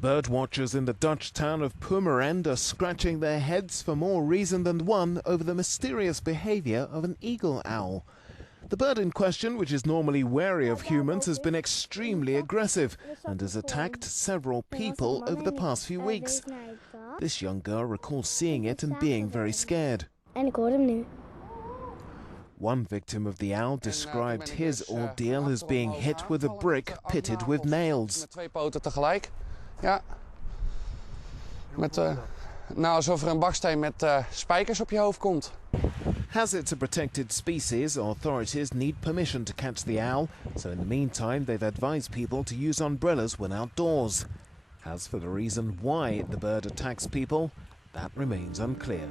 Bird watchers in the Dutch town of Purmerend are scratching their heads for more reason than one over the mysterious behavior of an eagle owl. The bird in question, which is normally wary of humans, has been extremely aggressive and has attacked several people over the past few weeks. This young girl recalls seeing it and being very scared. One victim of the owl described his ordeal as being hit with a brick pitted with nails. Ja. Alsof een baksteen met spijkers op je hoofd komt. As it's a protected species, authorities need permission to catch the owl, so in the meantime they've advised people to use umbrellas when outdoors. As for the reason why the bird attacks people, that remains unclear.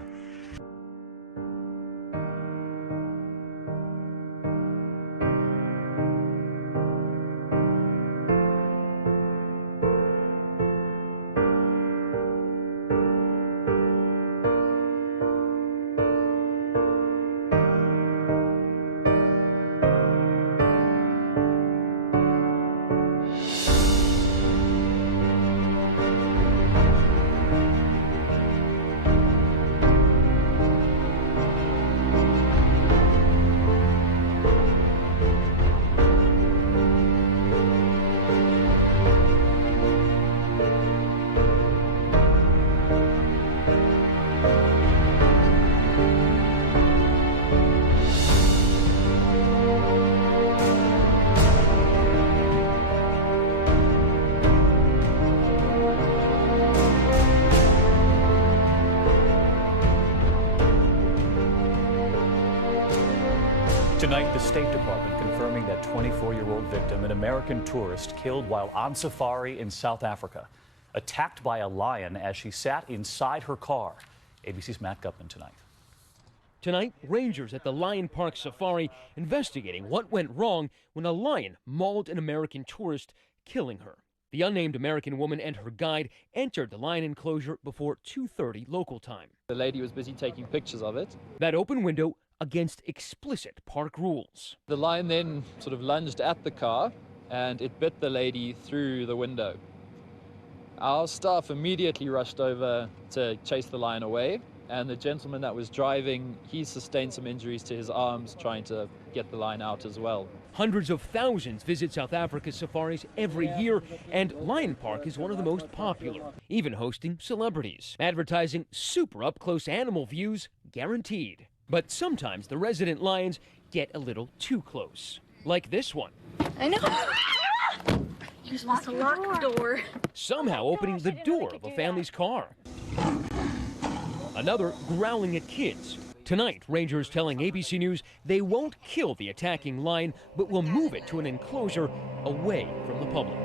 Tonight, the State Department confirming that 24-year-old victim, an American tourist killed while on safari in South Africa, attacked by a lion as she sat inside her car. ABC's Matt Gutman tonight. Tonight, rangers at the Lion Park Safari investigating what went wrong when a lion mauled an American tourist, killing her. The unnamed American woman and her guide entered the lion enclosure before 2:30 local time. The lady was busy taking pictures of it. That open window against explicit park rules. The lion then sort of lunged at the car and it bit the lady through the window. Our staff immediately rushed over to chase the lion away, and the gentleman that was driving, he sustained some injuries to his arms trying to get the lion out as well. Hundreds of thousands visit South Africa's safaris every year, and Lion Park is one of the most popular, even hosting celebrities, advertising super up-close animal views guaranteed. But sometimes the resident lions get a little too close, like this one. I know. You're supposed to lock the door. Somehow opening the door of a family's car. Another growling at kids. Tonight, rangers telling ABC News they won't kill the attacking lion, but will move it to an enclosure away from the public.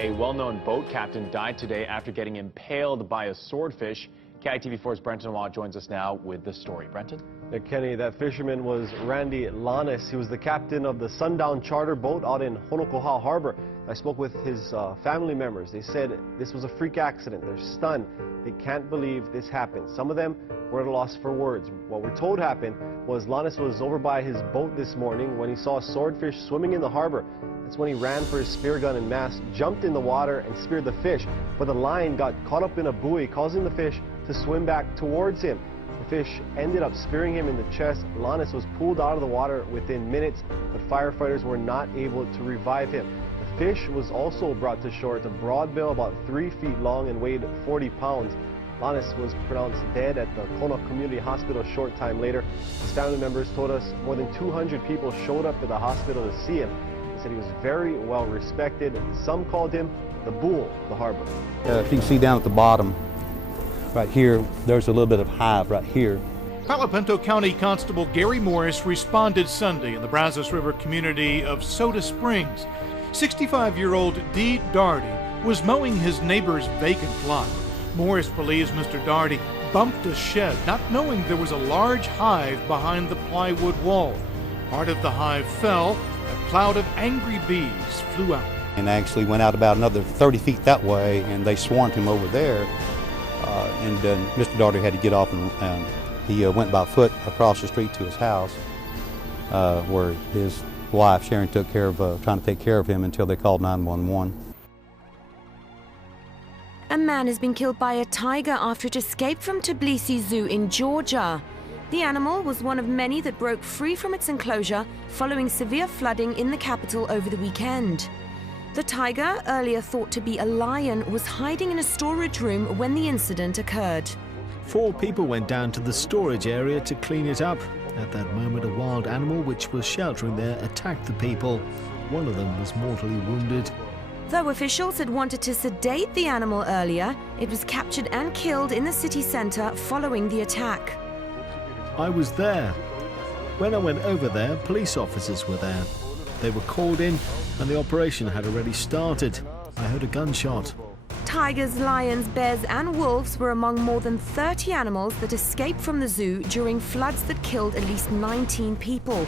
A well-known boat captain died today after getting impaled by a swordfish. KITV4's Brenton Waugh joins us now with the story. Brenton? Yeah, Kenny, that fisherman was Randy Lanis. He was the captain of the Sundown charter boat out in Honokoha Harbor. I spoke with his family members. They said this was a freak accident. They're stunned. They can't believe this happened. Some of them were at a loss for words. What we're told happened was Lanis was over by his boat this morning when he saw a swordfish swimming in the harbor. That's when he ran for his spear gun and mask, jumped in the water and speared the fish. But the line got caught up in a buoy, causing the fish to swim back towards him. The fish ended up spearing him in the chest. Lanis was pulled out of the water within minutes, but firefighters were not able to revive him. The fish was also brought to shore. It's a broadbill about 3 feet long and weighed 40 pounds. Lanis was pronounced dead at the Kona Community Hospital a short time later. His family members told us more than 200 people showed up at the hospital to see him. They said he was very well respected. Some called him the Bull of the harbor. If you can see down at the bottom, right here, there's a little bit of hive right here. Palo Pinto County Constable Gary Morris responded Sunday in the Brazos River community of Soda Springs. 65-year-old Dee Darty was mowing his neighbor's vacant lot. Morris believes Mr. Daugherty bumped a shed, not knowing there was a large hive behind the plywood wall. Part of the hive fell. A cloud of angry bees flew out. And actually went out about another 30 feet that way, and they swarmed him over there. And Mr. Daugherty had to get off, and he went by foot across the street to his house, where his wife, Sharon, took care of, trying to take care of him until they called 911. A man has been killed by a tiger after it escaped from Tbilisi Zoo in Georgia. The animal was one of many that broke free from its enclosure following severe flooding in the capital over the weekend. The tiger, earlier thought to be a lion, was hiding in a storage room when the incident occurred. 4 people went down to the storage area to clean it up. At that moment, a wild animal which was sheltering there attacked the people. One of them was mortally wounded. Though officials had wanted to sedate the animal earlier, it was captured and killed in the city centre following the attack. I was there. When I went over there, police officers were there. They were called in and the operation had already started. I heard a gunshot. Tigers, lions, bears and wolves were among more than 30 animals that escaped from the zoo during floods that killed at least 19 people.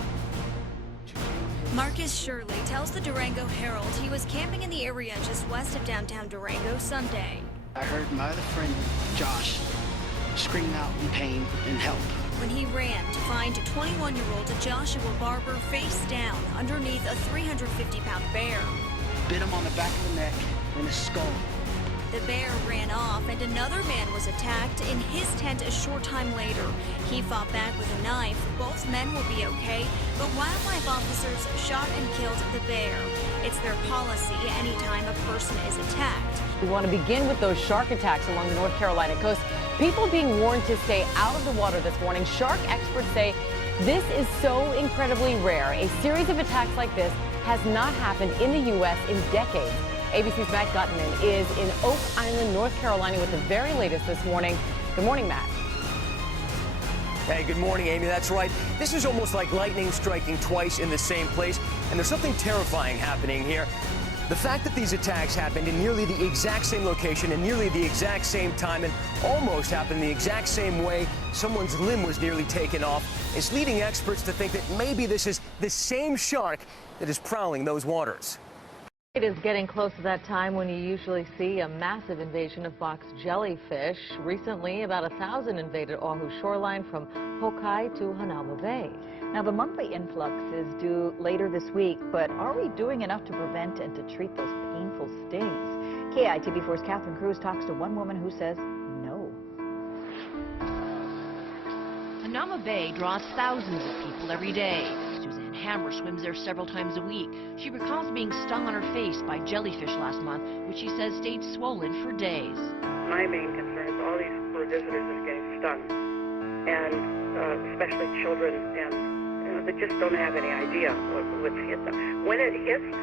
Marcus Shirley tells the Durango Herald he was camping in the area just west of downtown Durango Sunday. I heard my other friend, Josh, scream out in pain and help. When he ran to find 21-year-old Joshua Barber face down underneath a 350-pound bear. Bit him on the back of the neck and his skull. The bear ran off and another man was attacked in his tent a short time later. He fought back with a knife. Both men will be okay, but wildlife officers shot and killed the bear. It's their policy anytime a person is attacked. We want to begin with those shark attacks along the North Carolina coast. People being warned to stay out of the water this morning. Shark experts say this is so incredibly rare. A series of attacks like this has not happened in the U.S. in decades. ABC's Matt Gutman is in Oak Island, North Carolina with the very latest this morning. Good morning, Matt. Hey, good morning, Amy. That's right. This is almost like lightning striking twice in the same place, and there's something terrifying happening here. The fact that these attacks happened in nearly the exact same location and nearly the exact same time and almost happened the exact same way someone's limb was nearly taken off is leading experts to think that maybe this is the same shark that is prowling those waters. It is getting close to that time when you usually see a massive invasion of box jellyfish. Recently, about 1,000 invaded Oahu shoreline from Hokai to Hanauma Bay. Now, the monthly influx is due later this week, but are we doing enough to prevent and to treat those painful stings? KITV4's Catherine Cruz talks to one woman who says no. Hanauma Bay draws thousands of people every day. Hammer swims there several times a week. She recalls being stung on her face by jellyfish last month, which she says stayed swollen for days. My main concern is all these poor visitors are getting stung, and especially children, and they just don't have any idea what's hit them. When it hits,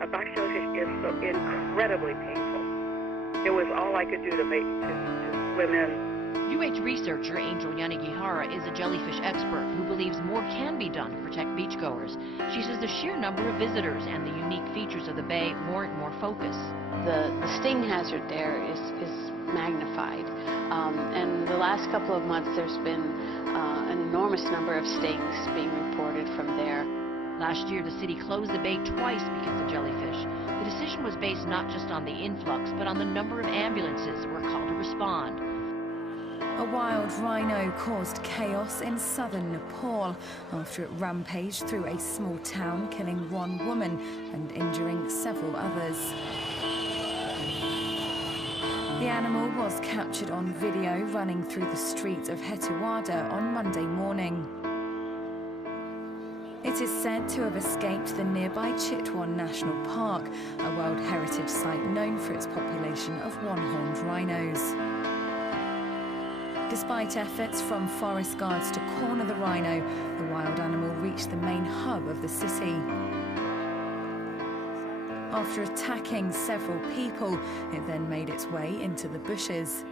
a box jellyfish is so incredibly painful. It was all I could do to swim in. UH researcher Angel Yanagihara is a jellyfish expert who believes more can be done to protect beachgoers. She says the sheer number of visitors and the unique features of the bay warrant more focus. The sting hazard there is magnified. And the last couple of months there's been an enormous number of stings being reported from there. Last year the city closed the bay twice because of jellyfish. The decision was based not just on the influx, but on the number of ambulances that were called to respond. A wild rhino caused chaos in southern Nepal after it rampaged through a small town, killing one woman and injuring several others. The animal was captured on video running through the streets of Hetewada on Monday morning. It is said to have escaped the nearby Chitwan National Park, a World Heritage Site known for its population of one-horned rhinos. Despite efforts from forest guards to corner the rhino, the wild animal reached the main hub of the city. After attacking several people, it then made its way into the bushes.